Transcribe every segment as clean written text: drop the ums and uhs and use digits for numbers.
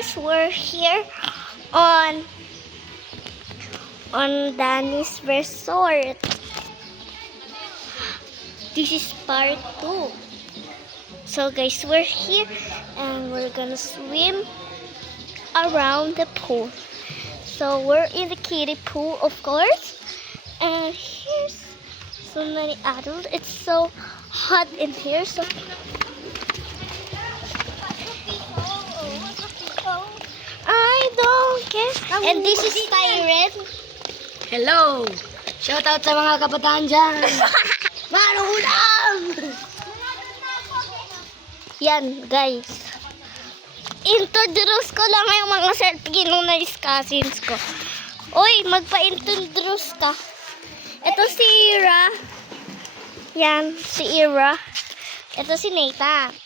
guys, we're here on Danny's Resort. This is part 2. So guys, we're here and we're gonna swim around the pool. So we're in the kiddie pool, of course. And here's so many adults. It's so hot in here. So I don't care. And this is Tyren. Hello! Shout out sa mga kabataan dyan! Manong ulam! Yan, guys. Introduce ko lang yung mga selfie nung na-cousins ko. Uy, magpa-introduce ka. Ito si Ira. Yan, si Ira. Ito si Nathan.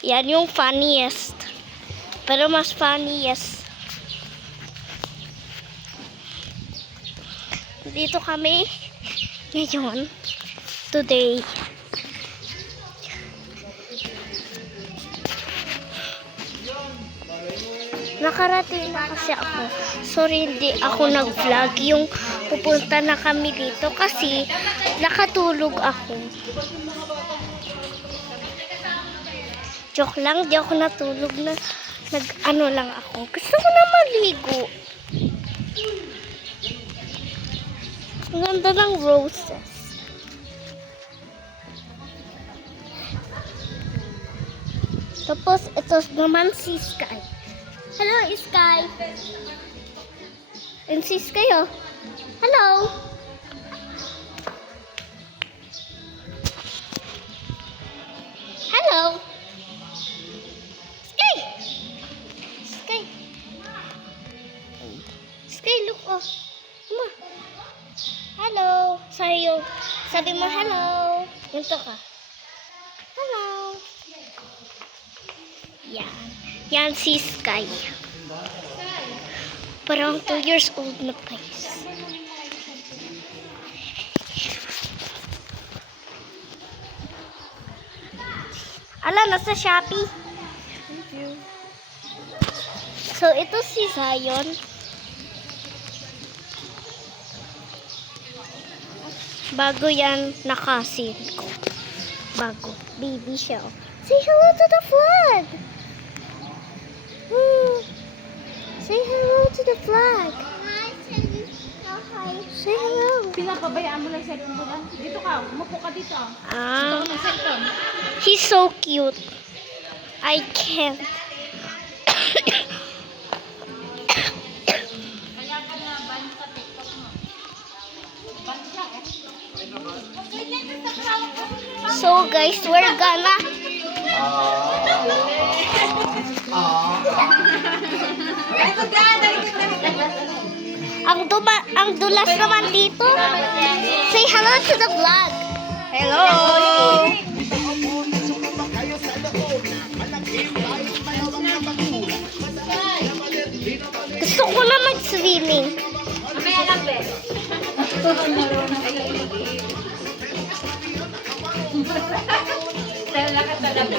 Yan yung funniest. Pero mas funniest. Dito kami ngayon. Today. Nakarating na kasi ako. Sorry, hindi ako nag-vlog yung pupunta na kami dito kasi nakatulog ako. Joke lang, di ako natulog na nag-ano lang ako. Gusto ko na maligo. Ang ganda ng roses. Tapos, ito naman si Sky. Hello, Sky. And si Sky, oh. Hello. Hello. Sky. Sky. Sky, look, oh. Come on. Hello. Sa'yo. Sabi mo, hello. Ganito ka. Hello. Yan. Yan si Sky. Parang 2 years old na guys. Ala, nasa Shopee. Thank you. So, ito si Zion. Bago yan na cousin ko. Bago. Baby siya. Say hello to the flag! Say hello to the flag. Hi, say hello. Pinapabayaan mo lang sa cellphone mo lang. Dito ka, umupo ka dito. Ah, Ito ng cellphone. he's so cute. I can't. Kaya ka na ban sa TikTok mo. Ban siya eh. So guys, we're gonna ang dulas naman dito. Say hello to the vlog. Hello. Gusto ko na mag-swimming. Mamaya lang, be. Stella ka talaga.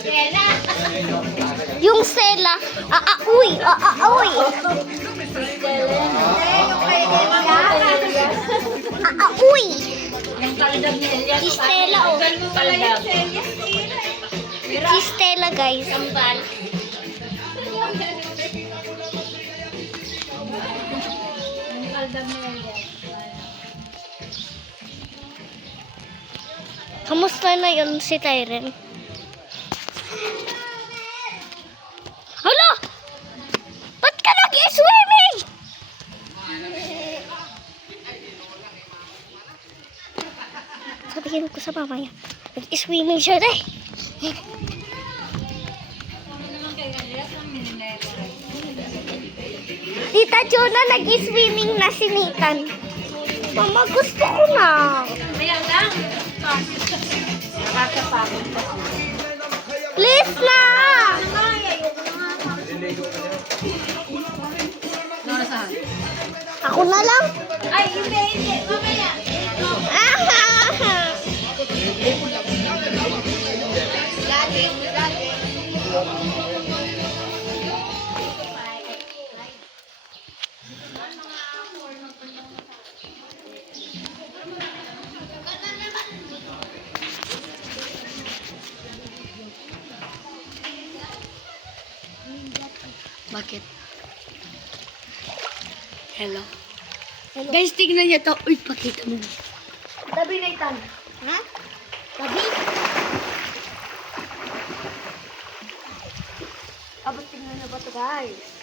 Stella! Yung Sela, uy. Uy. Si Stella, oh. Si Stella, guys. Kamusta na yun si Tyren? Hala! Ba't ka nag-swimming? Sabihin ko sa mamaya. Nag-swimming siya eh. Tita Jonah, nag-swimming na si Nathan. Mama, gusto ko na. Mamaya lang. Nakakapagod kasi. Please na! Nasaan? Ako na lang. Ay, hindi. Mamaya. Bakit? Hello? Guys, tignan niyo to. Uy, pakita mo. Tabi na itan. Ha? Tabi? Abot, tignan niyo ba to, guys?